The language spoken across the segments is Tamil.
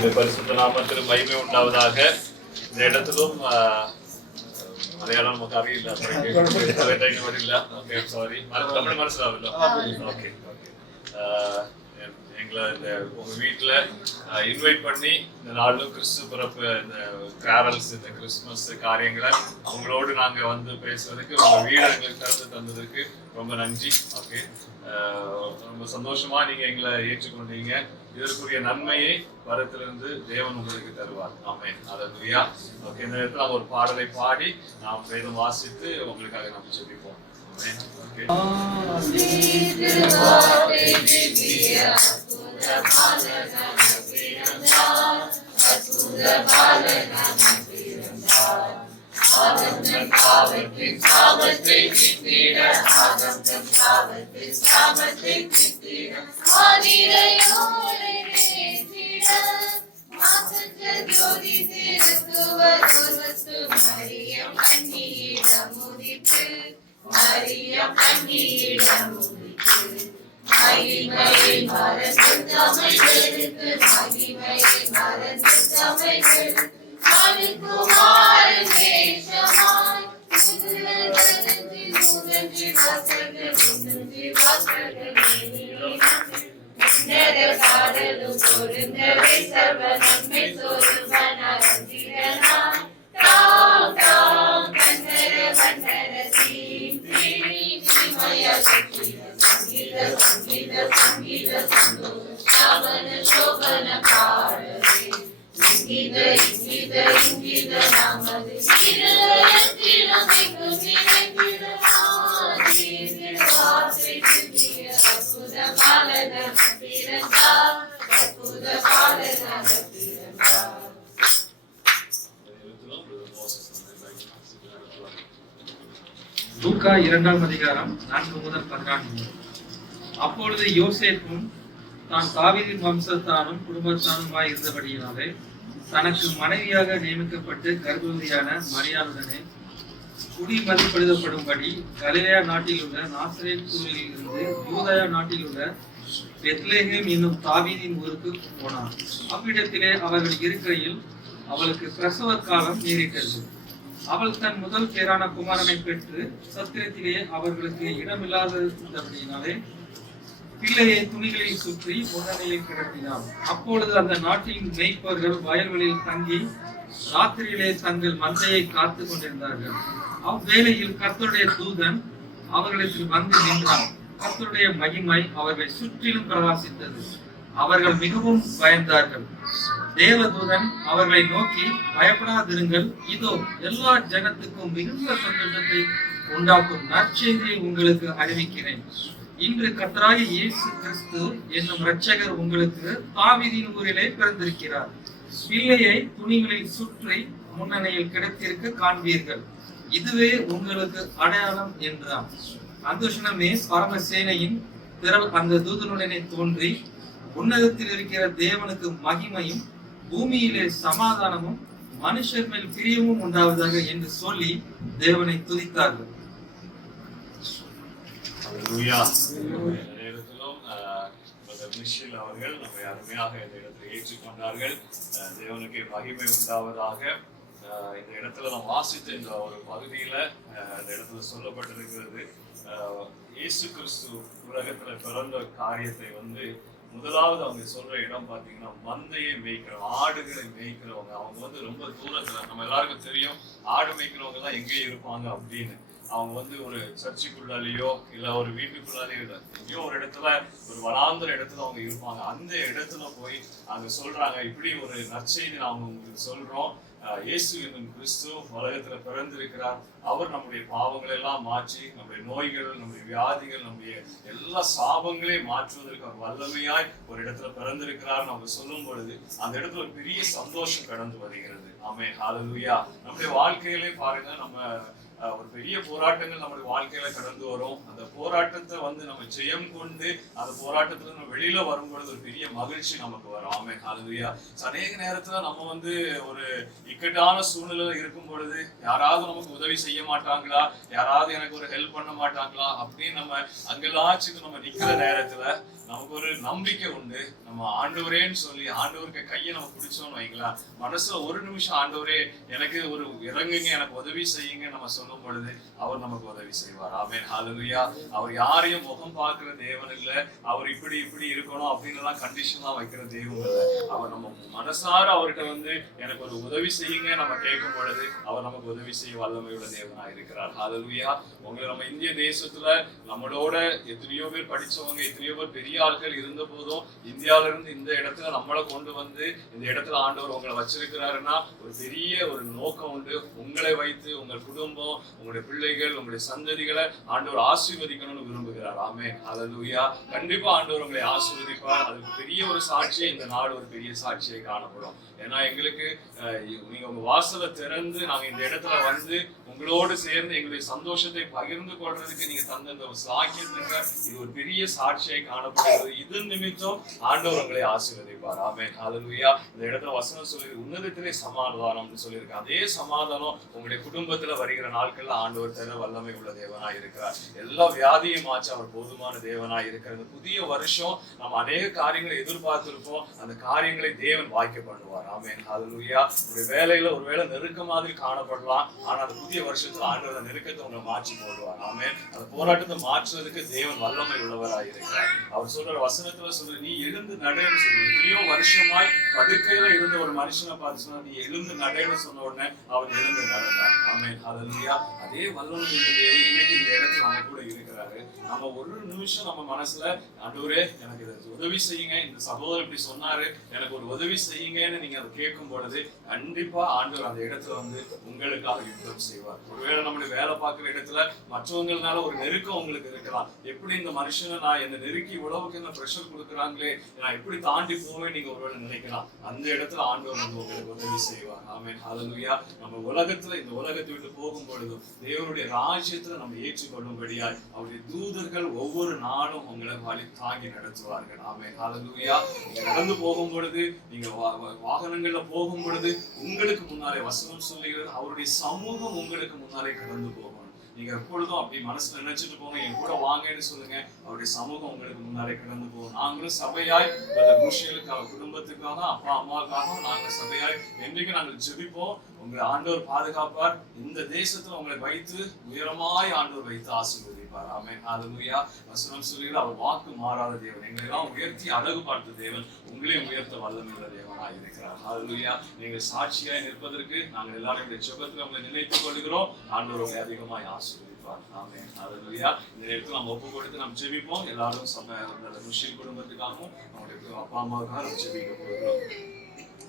கர்த்தருடைய பரிசுத்த நாமத்திற்கு மகிமை உண்டாவதாக. இந்த இடத்திலும் மலையாளம் நமக்கு அறியிല്ല, சாரி, தமிழ் മനസ്സിലാവല്ലോ. ஓகே, எங்களை இந்த உங்க வீட்டுல இன்வைட் பண்ணி இந்த நாளும் கிறிஸ்து பிறப்பு, இந்த டிராவல்ஸ், இந்த கிறிஸ்துமஸ் காரியங்களை அவங்களோடு நாங்க வந்து பேசுறதுக்கு உங்க வீடு எங்களுக்கு திறந்து தந்ததுக்கு ரொம்ப நன்றி. ஓகே, ரொம்ப சந்தோஷமா நீங்க எங்களை ஏற்றுக்கொண்டீங்க. இதற்குரிய நன்மையை வரத்திலிருந்து தேவன் உங்களுக்கு தருவார். ஆமென், ஹல்லேலூயா. ஓகே, இந்த இடத்துல ஒரு பாடலை பாடி நாம் வேதம் வாசித்து உங்களுக்காக நாம் ஜெபிப்போம். ஆமென். ஓகே. லூக்கா 2ஆம் அதிகாரம் 4 முதல் 14. அப்பொழுது யோசேப்பும் தான் தாவீதின் வம்சத்தானும் குடும்பத்தானுமாய் இருந்தபடியினாலே தனக்கு மனைவியாக நியமிக்கப்பட்டு கர்ப்பவதியான மரியாளுடனே குடிமதிப்படுத்தப்படும்படி கலிலேயா நாட்டில் உள்ள நாசரேத்தூரில் இருந்து யூதயா நாட்டில் உள்ள பெத்லெகேம் என்னும் தாவீதின் ஊருக்கு போனார். அவ்விடத்திலே அவர்கள் இருக்கையில் அவளுக்கு பிரசவ காலம் நேரிட்டது. அவள் தன் முதல் பேரான குமாரனை பெற்று சத்திரத்திலே அவர்களுக்கு இடமில்லாதபடியினாலே பிள்ளையை துணிகளில் சுற்றி முன்னணியில் கிடத்தினார். அப்பொழுது அந்த நாட்டின் மேய்ப்பர்கள் வயல்களில் தங்கி ராத்திரியிலே தங்கள் மந்தையை காத்து கொண்டிருந்தார்கள். அவ்வேளையில் கர்த்தருடைய தூதன் அவர்களுக்கு வந்து நின்றார். கர்த்தருடைய மகிமை அவர்களை சுற்றிலும் பிரகாசித்தது. அவர்கள் மிகவும் பயந்தார்கள். தேவதூதன் அவர்களை நோக்கி, பயப்படாதிருங்கள், இதோ எல்லா ஜனத்துக்கும் மிகுந்த சந்தோஷத்தை உண்டாக்கும் நற்செய்தியை உங்களுக்கு அறிவிக்கிறேன். இன்று கர்த்தராகிய இயேசு கிறிஸ்து என்னும் இரட்சகர் உங்களுக்கு தாவீதின் ஊரிலே பிறந்திருக்கிறார். பிள்ளையை துணிகளில் சுற்றி முன்னணியில் கிடத்திருக்க காண்பீர்கள். இதுவே உங்களுக்கு அடையாளம் என்றார். அந்த க்ஷணமே பரமசேனையின் திரள் அந்த தூதனுடனே தோன்றி, உன்னதத்தில் இருக்கிற தேவனுக்கு மகிமையும் பூமியிலே சமாதானமும் மனுஷர் மேல் பிரியமும் உண்டாவதாக என்று சொல்லி தேவனை துதித்தார்கள். அவர்கள் நம்மை அருமையாக இந்த இடத்தில் ஏற்றுக்கொண்டார்கள். தேவனுக்கு மகிமை உண்டாவதாக. இந்த இடத்துல நாம் வாசித்த இந்த ஒரு பகுதியில இந்த இடத்துல சொல்லப்பட்டிருக்கிறது, இயேசு கிறிஸ்து உலகத்துல பிறந்த காரியத்தை வந்து முதலாவது அவங்க சொல்ற இடம் பாத்தீங்கன்னா, மந்தையை மேய்க்கிறவங்க, ஆடுகளை மேய்க்கிறவங்க. அவங்க வந்து ரொம்ப தூரத்துல, நம்ம எல்லாருக்கும் தெரியும் ஆடு மேய்க்கிறவங்க எல்லாம் எங்கேயும் இருப்பாங்க அப்படின்னு. அவங்க வந்து ஒரு சர்ச்சுக்குள்ளாலேயோ இல்ல ஒரு வீட்டுக்குள்ளாலேயோ இல்லை, எங்கேயோ ஒரு இடத்துல, ஒரு வனாந்திர இடத்துல அவங்க இருப்பாங்க. அந்த இடத்துல போய் அங்க சொல்றாங்க, இப்படி ஒரு நற்செய்தி நாம உங்களுக்கு சொல்றோம், இயேசு என்னும் கிறிஸ்து உலகத்துல பிறந்திருக்கிறார். அவர் நம்முடைய பாவங்களை எல்லாம் மாற்றி, நம்முடைய நோய்கள், நம்முடைய வியாதிகள், நம்முடைய எல்லா சாபங்களையும் மாற்றுவதற்கு அவர் வல்லமையாய் ஒரு இடத்துல பிறந்திருக்கிறார். நம்ம சொல்லும் பொழுது அந்த இடத்துல ஒரு பெரிய சந்தோஷம் கடந்து வருகிறது. ஆமென், ஹல்லேலூயா. நம்முடைய வாழ்க்கையிலே பாருங்க, நம்ம ஒரு பெரிய போராட்டங்கள் நம்முடைய வாழ்க்கையில கடந்து வரும். அந்த போராட்டத்தை நம்ம ஜெயம் கொண்டு அந்த போராட்டத்துல நம்ம வெளியில வரும்பொழுது ஒரு பெரிய மகிழ்ச்சி நமக்கு வரும். ஆமென், ஹல்லேலூயா. அநேக நேரத்துல நம்ம ஒரு இக்கட்டான சூழ்நிலையில இருக்கும் பொழுது யாராவது நமக்கு உதவி செய்ய மாட்டாங்களா, யாராவது எனக்கு ஒரு ஹெல்ப் பண்ண மாட்டாங்களா அப்படின்னு நம்ம அங்கெல்லாம் நம்ம நிக்கிற நேரத்துல நமக்கு ஒரு நம்பிக்கை உண்டு. நம்ம ஆண்டவரேன்னு சொல்லி ஆண்டவருக்கு கையை நம்ம பிடிச்சோம்னு வைங்களா, மனசுல ஒரு நிமிஷம் ஆண்டவரே எனக்கு ஒரு இறங்குங்க, எனக்கு உதவி செய்யுங்க நம்ம சொல்லும் பொழுது அவர் நமக்கு உதவி செய்வார். ஆமென், ஹல்லேலூயா. அவர் யாரையும் முகம் பார்க்கிற தேவன் இல்ல, அவர் இப்படி இருக்கணும் அப்படின்னு எல்லாம் கண்டிஷன்லாம் வைக்கிற தெய்வம் இல்ல. அவர் நம்ம மனசார அவர்கிட்ட எனக்கு ஒரு உதவி செய்யுங்க நம்ம கேட்கும் பொழுது அவர் நமக்கு உதவி செய்ய வல்லமையுள்ள தேவனா இருக்கிறார். ஹல்லேலூயா. நம்ம இந்திய தேசத்துல நம்மளோட எத்தனையோ பேர் படிச்சவங்க, எத்தனையோ பேர் பெரிய ஆட்கள் இருந்த போதும் இந்தியாவில இருந்து இந்த இடத்துல நம்மளை கொண்டு இந்த இடத்துல ஆண்டவர் உங்களை வச்சிருக்கிறாருன்னா ஒரு பெரிய ஒரு நோக்கம் உண்டு. உங்களை வைத்து உங்கள் குடும்பம், உங்களுடைய பிள்ளைகள், உங்களுடைய சந்ததிகளை ஆண்டவர் ஆசீர்வதிக்கணும்னு விரும்புகிறார். ஆமென், ஹல்லேலூயா. கண்டிப்பா ஆண்டவர் உங்களை ஆசீர்வதிப்பார். அதுக்கு பெரிய ஒரு சாட்சியை இந்த நாடு ஒரு பெரிய சாட்சியை காணப்படும். ஏன்னா எங்களுக்கு நீங்க உங்க வாசலை திறந்து நாங்க இந்த இடத்துல உங்களோடு சேர்ந்து எங்களுடைய சந்தோஷத்தை பகிர்ந்து கொள்றதுக்கு நீங்க தந்த இந்த சாக்கியத்துக்கு இது ஒரு பெரிய சாட்சியை காணப்படுகிறது. இது நிமித்தம் ஆண்டவர் உங்களை ஆசீர்வதிப்பார். ஆமென், ஹல்லேலூயா. இந்த இடத்துல வசனம் சொல்லி உன்னதத்திலே சமாதானம் சொல்லியிருக்கு. அதே சமாதானம் உங்களுடைய குடும்பத்துல வருகிற நாட்கள்ல ஆண்டவர் தர வல்லமை உள்ள தேவனாய் இருக்கிறார். எல்லா வியாதியும் மாற்ற அவர் போதுமான தேவனாய் இருக்கிறது. புதிய வருஷம் நம்ம அநேக காரியங்களை எதிர்பார்த்திருப்போம், அந்த காரியங்களை தேவன் வாய்க்க பண்ணுவார். ஆமென், ஹல்லேலூயா. ஒரு வேலையில ஒருவேளை நெருக்க மாதிரி காணப்படலாம், ஆனா அந்த புதிய வருஷத்துல ஆண்டவர் அந்த நெருக்கத்தை உங்களை மாற்றி போடுவார். ஆமென். அந்த போராட்டத்தை மாற்றுறதுக்கு தேவன் வல்லமை உள்ளவராய் இருக்கிறார். அவர் சொல்ற வசனத்துல சொல்ற நீ எழுந்து நடைன்னு சொல்லுங்க. எத்தனையோ வருஷமாய் படுக்கையில இருந்த ஒரு மனுஷனை பார்த்து சொன்னா நீ எழுந்து நடைன்னு சொன்ன உடனே அவன் எழுந்து நடந்தான். ஆமென், ஹல்லேலூயா. அதே வல்லமை உள்ள தேவன் இன்னைக்கு இந்த இடத்துல நம்ம கூட இருக்கிறாரு. நம்ம ஒரு நிமிஷம் நம்ம மனசுல ஆண்டவரே எனக்கு இதை உதவி செய்யுங்க, இந்த சகோதரர் இப்படி சொன்னாரு எனக்கு ஒரு உதவி செய்யுங்கன்னு நீங்க அதை கேட்கும் பொழுது கண்டிப்பா ஆண்டவர் அந்த இடத்துல உங்களுக்காக யுத்தம் செய்வார். ஒருவேளை நம்மளுடைய வேலை பார்க்கிற இடத்துல மற்றவங்களால ஒரு நெருக்கம் உங்களுக்கு இருக்கலாம். எப்படி இந்த மனுஷனை நான் என்ன நெருக்கி உழவுக்கு என்ன பிரஷர் கொடுக்குறாங்களே நான் எப்படி தாண்டி போவேன் நீங்க ஒருவேளை நினைக்கலாம். அந்த இடத்துல ஆண்டவர் உங்களுக்கு உதவி செய்வார். ஆமென், ஹல்லேலூயா. நம்ம உலகத்துல இந்த உலகத்தை விட்டு போகும் பொழுதும் தேவனுடைய ராஜ்யத்துல நம்ம ஏற்றுக்கொள்ளும்படியாய் அவருடைய தூதர்கள் ஒவ்வொரு நாளும் உங்களை வழி தாங்கி நடத்துவார்கள். ஆமென், ஹல்லேலூயா. நீங்க நடந்து போகும் பொழுது, நீங்க வாகனங்கள்ல போகும் பொழுது உங்களுக்கு முன்னாலே வசனம் சொல்லுகிறது அவருடைய சமூகம் உங்களுக்கு முன்னாலே கடந்து போகும். நீங்க எப்பொழுதும் அப்படி மனசுல நினைச்சிட்டு போங்க, என் கூட வாங்கன்னு சொல்லுங்க, அவருடைய சமூகம் உங்களுக்கு முன்னாலே கடந்து போகும். நாங்களும் சபையாய் குருஷியலுக்காக, குடும்பத்துக்காக, அப்பா அம்மாவுக்காக நாங்க சபையாய் என்றைக்கு நாங்கள் ஜெபிப்போம். உங்களை ஆண்டவர் பாதுகாப்பார். இந்த தேசத்துல உங்களை வைத்து உயரமாய் ஆண்டவர் வைத்து ஆசீர்வதிப்பார். ஆமென், ஹல்லேலூயா. வசனம் சொல்லுகிறது அவர் வாக்கு மாறாத தேவன், எங்களை எல்லாம் உயர்த்தி அழகு பார்த்த தேவன், உங்களையும் உயர்த்த வல்லமையுள்ள தேவனாய் இருக்கிறார். ஹல்லேலூயா. நீங்கள் சாட்சியாய் நிற்பதற்கு நாங்கள் எல்லாரும் இந்த ஜெபத்துல உங்களை நினைத்துக் கொள்கிறோம். ஆண்டவர் உங்களை அதிகமாய் ஆசீர்வதிப்பார். ஆமென், ஹல்லேலூயா. இந்த நேரத்தில் நம்ம ஒப்பு கொடுத்து நம்ம ஜெபிப்போம். எல்லாரும் முஸ்லிம் குடும்பத்துக்காகவும் நம்முடைய அப்பா அம்மாவுக்காக நம்ம ஜெபிக்க போகிறோம்.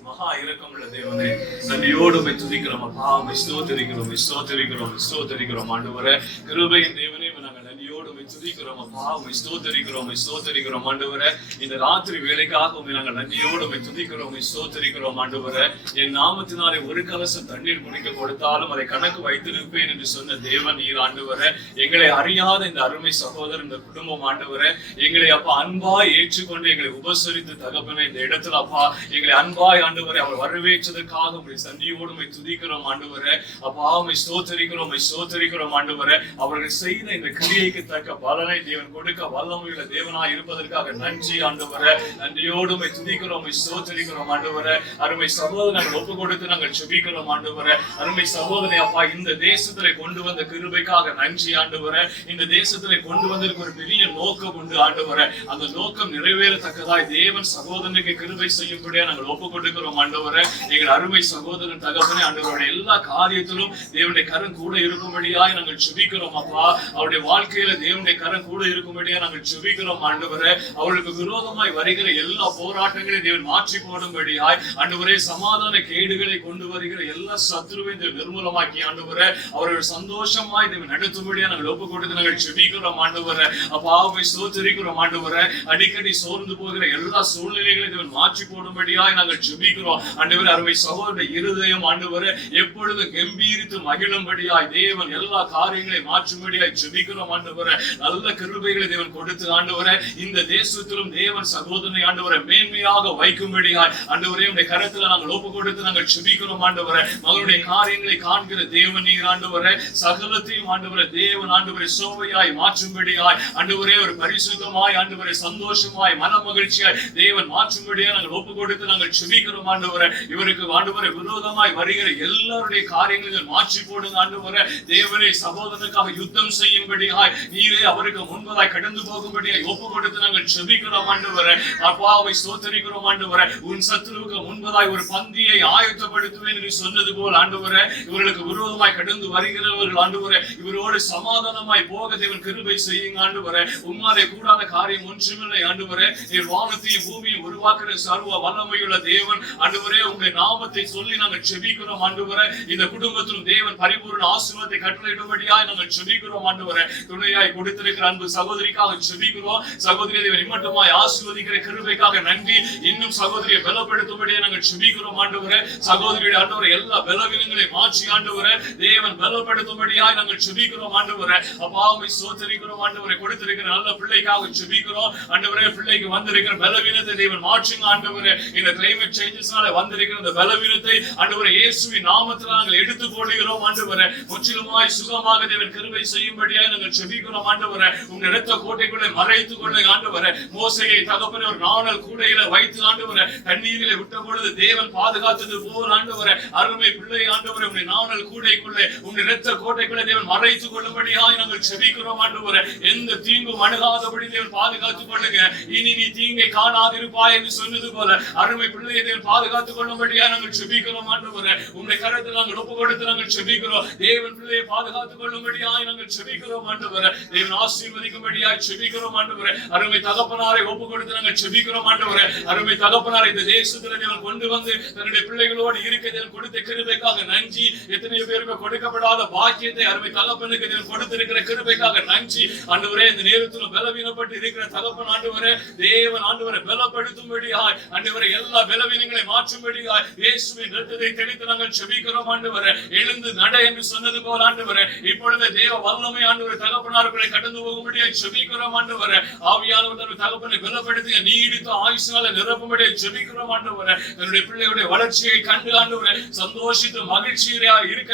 மகா இரக்கமுள்ள தேவனே, நன்றியோடு துதிக்கிறோம் அப்பா, ஸ்தோத்திரிக்கிறோம் ஆண்டவரே. கிருபையின் தேவனே, நாங்கள் நன்றியோடு துதிக்கிறோம் அப்பா, ஸ்தோத்திரிக்கிறோம் ஆண்டவரே. இந்த ராத்திரி வேலைக்காக நாங்கள் நன்றியோடு துதிக்கிறோம் ஆண்டவரே. என் நாமத்தினாலே ஒரு கலசம் தண்ணீர் குடிக்க கொடுத்தாலும் அதை கணக்கு வைத்திருப்பேன் என்று சொன்ன தேவன் நீர் ஆண்டவரே. எங்களை அறியாத இந்த அருமை சகோதரர், இந்த குடும்பம் ஆண்டவரே, எங்களை அப்பா அன்பாய் ஏற்றுக்கொண்டு எங்களை உபசரித்து தகப்பனே இந்த இடத்துல அப்பா எங்களை அன்பாய் ஆண்டவரே அவர் வரவேற்றதற்காக உங்களை சந்தியோடு துதிக்கிறோம் ஆண்டவரே. அப்பா உம்மை ஸ்தோத்திரிக்கிறோம் ஆண்டவரே. அவர்கள் செய்த இந்த கிரியைக்கு தக்க பலனை தேவன் கொடுக்க வல்லமையுள்ள தேவனாய் இருப்பதற்காக நன்றி ஆண்டவரே. நன்றியோடு துதிக்கிறோம், ஸ்தோத்திரிக்கிறோம் ஆண்டவரே. அருமை சகோதரனை நாங்கள் ஒப்பு கொடுத்து நாங்கள் ஜெபிக்கிறோம் ஆண்டவரே. அருமை சகோதரனை அப்பா இந்த தேசத்திலே கொண்டு வந்த கிருபைக்காக நன்றி ஆண்டவரே. இந்த தேசத்திலே கொண்டு வந்ததற்கு ஒரு பெரிய நோக்கம் உண்டு ஆண்டவரே. அந்த நோக்கம் நிறைவேறத்தக்கதாய் தேவன் சகோதரனுக்கு கிருபை செய்யும்படியா நாங்கள் ஒப்பு கொடுக்கிறோம் ஆண்டவரே. எங்கள் அருமை சகோதரன் தகப்பனே ஆண்டவருடைய எல்லா காரியத்திலும் தேவனுடைய கரம் கூட இருக்கும்படியாய் நாங்கள் ஜெபிக்கிறோம் அப்பா. அவருடைய வாழ்க்கையில தேவனுடைய கரம் கூட இருக்கும்படியா நாங்கள் ஜெபிக்கிறோம் ஆண்டவரே. அவர்களுக்கு விரோதமாய் வருகிற எல்லா போராட்டங்களையும் தேவன் மாற்றி போடும்படியாய் ஆண்டவரே, சமாதான கேடுகளை கொண்டு வருகிற எல்லா சத்துருவை நிர்மூலமாக்கி ஆண்டவரே அவர்கள் சந்தோஷமாய் தேவன் நடத்தும்படியா நாங்கள் ஒப்பு கொடுத்து நாங்கள் ஜெபிக்கிறோம் ஆண்டவரே. அப்பா உம்மை ஸ்தோத்திரிக்கிறோம் ஆண்டவரே. அடிக்கடி சோர்ந்து போகிற எல்லா சூழ்நிலைகளையும் தேவன் மாற்றி போடும்படியாய் நாங்கள் ஜெபிக்கிறோம் செபிக்கிறோம். ஆண்டவரே அருமை சகோதர இருதயம் ஆண்டவரே எப்பொழுது கம்பீரித்து மகிழும்படியாய் தேவன் எல்லா காரியங்களை மாற்றும்படியாய் செபிக்கிறோம். ஆண்டவரே நல்ல கிருபைகளை தேவன் கொடுத்து ஆண்டவரே இந்த தேசத்திலும் தேவன் சகோதரனை ஆண்டவரை மேன்மையாக வைக்கும்படியாய் ஆண்டவரே உடைய கரத்துல நாங்கள் ஒப்பு கொடுத்து நாங்கள் செபிக்கிறோம். ஆண்டவரே மகளுடைய காரியங்களை காண்கிற தேவன் நீர் ஆண்டவரே சகலத்தையும் ஆண்டவரே தேவன் ஆண்டவரை சோவையாய் மாற்றும்படியாய் ஆண்டவரே ஒரு பரிசுத்தமாய் ஆண்டவரை சந்தோஷமாய் மன மகிழ்ச்சியாய் தேவன் மாற்றும்படியாய் நாங்கள் ஒப்பு கொடுத்து நாங்கள் செபிக்கிறோம். ஆண்டவரே இவருக்கு ஆண்டவரை விரோதமாய் வருகிற எல்லாருடைய காரியங்களை மாற்றி போடுங்க. ஆண்டவரே தேவனை சகோதரனுக்காக யுத்தம் செய்யும்படியாய் நீரே அவருக்கு முன்பதாய் கடந்து போகும்படியாய் ஒப்பு கொடுத்து நாங்கள் செபிக்கிறோம். ஆண்டவரே அப்பாவை ஸ்தோத்திரிக்கிறோம். ஆண்டவரே உன் சத்துருவுக்கு முன்பதாய் ஒரு பந்தியை ஆயத்தப்படுத்துவேன் என்று சொன்னது போல் ஆண்டவரே இவர்களுக்கு விரோதமாய் கடந்து வருகிறவர்கள் ஆண்டவரே இவரோடு சமாதானமாய் போக தேவன் கிருபை செய்யுங்க. ஆண்டவரே உம்மாலே கூடாத காரியம் ஒன்றுமில்லை. ஆண்டவரே நீர் வானத்தையும் பூமியும் உருவாக்குற சர்வ வல்லமையுள்ள தேவன். ஆண்டவரே உங்களுடைய நாமத்தை சொல்லி நாங்கள் செபிக்கிறோம். ஆண்டவரே இந்த குடும்பத்திலும் தேவன் பரிபூர்ண ஆசீர்வாதத்தை கட்டளையிடும்படியாய் நாங்கள் செபிக்கிறோம். ஆண்டவரே துணையாய் கொடுத்திருக்கிற அன்பு சகோதரிக்காக செபிக்கிறோம். சகோதரி தேவன் இம்மட்டுமாய் ஆசீர்வதிக்கிற கிருபைக்காக நன்றி. இன்னும் சகோதரியை பலப்படுத்தும்படியாய் நாங்கள் செபிக்கிறோம். ஆண்டவரே சகோதரியுடைய ஆண்டவரை எல்லா பலவீனங்களை மாற்றி ஆண்டவரே தேவன் பலப்படுத்தும்படியாய் நாங்கள் செபிக்கிறோம். ஆண்டவரே அப்பாவை ஸ்தோத்திரிக்கிறோம். ஆண்டவரை கொடுத்திருக்கிற நல்ல பிள்ளைக்காக செபிக்கிறோம். ஆண்டவரே பிள்ளைக்கு வந்திருக்கிற பலவீனத்தை தேவன் மாற்றுங்க. ஆண்டவரே இந்த கிளைமேட் சேஞ்சஸ்னால வந்திருக்கிற இந்த பலவீனத்தை ஆண்டவரே இயேசுவின் நாமத்தில் நாங்கள் எடுத்து போடுகிறோம். ஆண்டவரே முற்றிலுமாய் சுகமாக தேவன் கிருபை செய்யும்படியாய் நாங்கள் செபிக்கிறோம். ஆண்டவரே உங்க இரத்த கோட்டைக்குள்ளே மறைத்துக் கொள்ள ஆண்டவரே மோசேயை தகப்பனே ஒரு நாணல் கூடையில வைத்து ஆண்டவரே தண்ணீரிலே விட்ட பொழுது தேவன் பாதுகாத்தது போல் ஆண்டவரே அருமை பிள்ளை ஆண்டவரே உங்களுடைய நாணல் கூடைக்குள்ளே உங்களுடைய இரத்த கோட்டைக்குள்ளே தேவன் மறைத்துக் கொள்ளும்படியாய் நாங்கள் செபிக்கிறோம். ஆண்டவரே எந்த தீங்கும் அணுகாதபடி தேவன் பாதுகாத்துக் கொள்ளுங்க. இனி நீ தீங்கை காணாதிருப்பாய் என்று சொன்னது போல அருமை பிள்ளையை தேவன் பாதுகாத்துக் கொள்ளும்படியாய் நாங்கள் செபிக்கிறோம். ஆண்டவரே உங்களுடைய கரத்தில் நாங்கள் ஒப்பு கொடுத்து நாங்கள் செபிக்கிறோம். தேவன் பிள்ளையை பாதுகாத்துக் கொள்ளும்படியாய் நாங்கள் செபிக்கிறோம். ஆண்டவரே தேவன் ஆசீர்வதிக்கும்படியாய் செபிக்கிறோம். ஆண்டவரே அருமை தகப்பனாரை ஒப்பு கொடுத்து நாங்கள் செபிக்கிறோம். ஆண்டவரே அருமை தகப்பனாரை இந்த தேசத்துல தேவன் கொண்டு வந்து தன்னுடைய பிள்ளைகளோடு இருக்க தேவன் கொடுத்த கிருபைக்காக நன்றி. எத்தனையோ பேருக்கு கொடுக்கப்படாத பாக்கியத்தை அருமை தகப்பனுக்கு தேவன் கொடுத்திருக்கிற கிருபைக்காக நன்றி. ஆண்டவரே இந்த நேரத்தில் பலவீனப்பட்டு இருக்கிற தகப்பன் ஆண்டவரே தேவன் ஆண்டவரை பலப்படுத்தும்படியாய் ஆண்டவரே எல்லா பலவீனங்களை மாற்றும்படியாய் இயேசுவின் இரத்தத்தை தெளித்து நாங்கள் செபிக்கிறோம். ஆண்டவரே எழுந்து நட என்று சொன்னது போல் ஆண்டவரே இப்பொழுது தேவ வல்லமை ஆண்டவரே தகப்பனார்களை கடந்து போகும்படியாய் செபிக்கிறோம். ஆண்டவரே ஆவியானவர் தகப்பனை பலப்படுத்தி நீடித்த ஆயுசால நிரப்பும்படியாய் செபிக்கிறோம். ஆண்டவரே என்னுடைய பிள்ளைகளுடைய வளர்ச்சியை கண்டு ஆண்டவரே சந்தோஷித்து மகிழ்ச்சியா இருக்க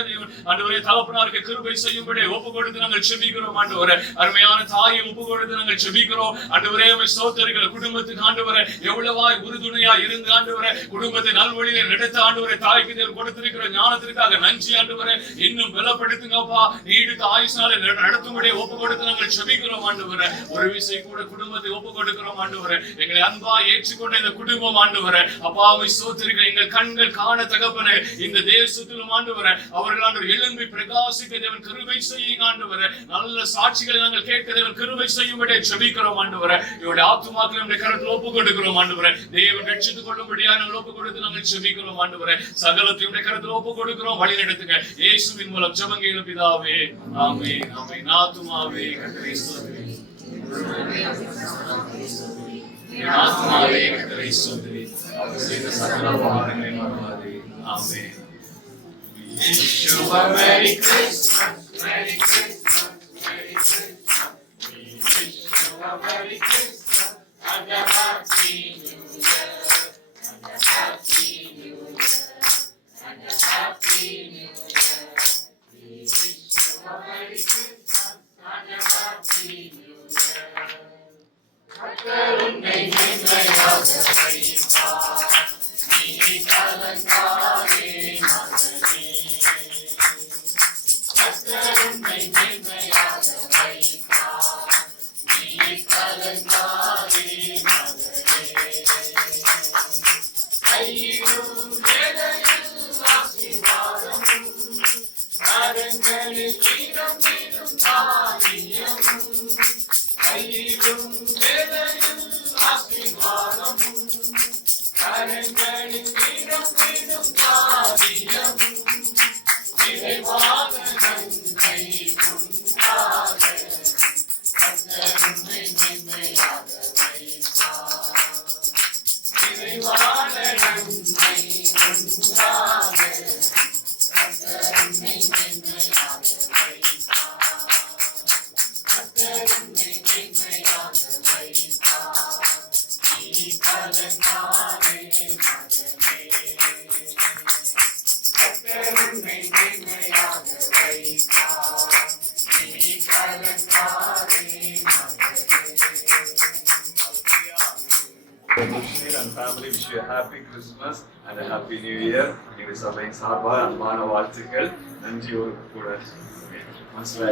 ஆண்டவரே தகப்பனாருக்கு கிருபை செய்யும்படியாய் ஒப்பு கொடுத்து நாங்கள் செபிக்கிறோம். ஆண்டவரே அருமையான தாயை ஒப்பு கொடுத்து நாங்கள் செபிக்கிறோம். ஆண்டவரே சோதரிக்கிற குடும்பத்துக்கு ஆண்டவரே எவ்வளவாய் உறுதுணையா இருந்து ஆண்டவரே குடும்பத்தை நல்வழியில நடத்த ஆண்டவரே தாய்க்கு தேவன் கொடுத்திருக்கிற ஞானத்திற்காக நன்றி. ஆண்டவரே இன்னும் பலப்படுத்துங்கப்பா நீடித்த ஆயுசால நடத்தும்படியே ஒப்பு கொடுத்து நாங்கள் செபிக்கிறோம். ஆண்டவரே ஒரு விசை கூட குடும்பத்தை ஒப்பு கொடுக்கிறோம். ஆண்டவரே எங்களை அன்பா ஏற்றுக்கொண்ட இந்த குடும்பம் ஆண்டவரே அப்பாவை சோதரிக்கிற எங்கள் கண்கள் காண தகப்பனே இந்த தேசத்திலும் ஆண்டவரே அவர்கள் ஆண்டவர் எழும்பி பிரகாசிக்க தேவன் கிருபை செய்யுங்க. ஆண்டவரே நல்ல சாட்சிகளை நாங்கள் கேட்க தேவன் கிருபை செய்யும்படியே செபிக்கிறோம். ஆண்டவரே இவருடைய ஆத்துமாக்களை நம்முடைய கரத்தில் ஒப்பு கொடுக்கிறோம். ஆண்டவரே தேவன் ரட்சித்துக் கொள்ளும்படியா நாங்கள் ஒப்பு கொடுத்து நாங்கள் செபிக்கிறோம். ஆண்டவரே சகலத்தையும் கரத்தில் ஒப்பு கொடுக்கிறோம். வழி நடத்துங்க இயேசுவின் மூலம் ஜெபங்கள் பிதாவே ஆமென் ஆமென். ஆத்துமாவே கர்த்தரை ஸ்தோத்திரி. ஆத்துமாவே கர்த்தரை ஸ்தோத்திரி. அவர் செய்த சகல உபகாரங்களை மறவாதே. ஆமென். Wish you a Merry Christmas, Merry Christmas, Merry Christmas. We wish you a Merry Christmas and a Happy New Year, and a Happy New Year, and a Happy New Year. We wish you a Merry Christmas and a Happy New Year. கர்த்தர் உன்னை மேன்மையாக வைப்பார், நீ கலங்காதே மகனே. கர்த்தர் உன்னை மேன்மையாக வைப்பார், நீ கலங்காதே மகனே. கையிலும் வேலையில் ஆசீர்வாதமும், கரங்களில் வீரம் வீரும் தானியமும். கையிலும் வேலையில் ஆசீர்வாதமும், கரங்களில் வீரம் வீரும் தானியமும். நிறைவான நன்மை உண்டாக கர்த்தர் உன்னை மேன்மையாக வைப்பார். நிறைவான நன்மை Bashir and family wish you a happy Christmas and a happy New Year. எங்க சபையின் சார்பாக அன்பான வாழ்த்துக்கள். நன்றியோடு கூட மனசுல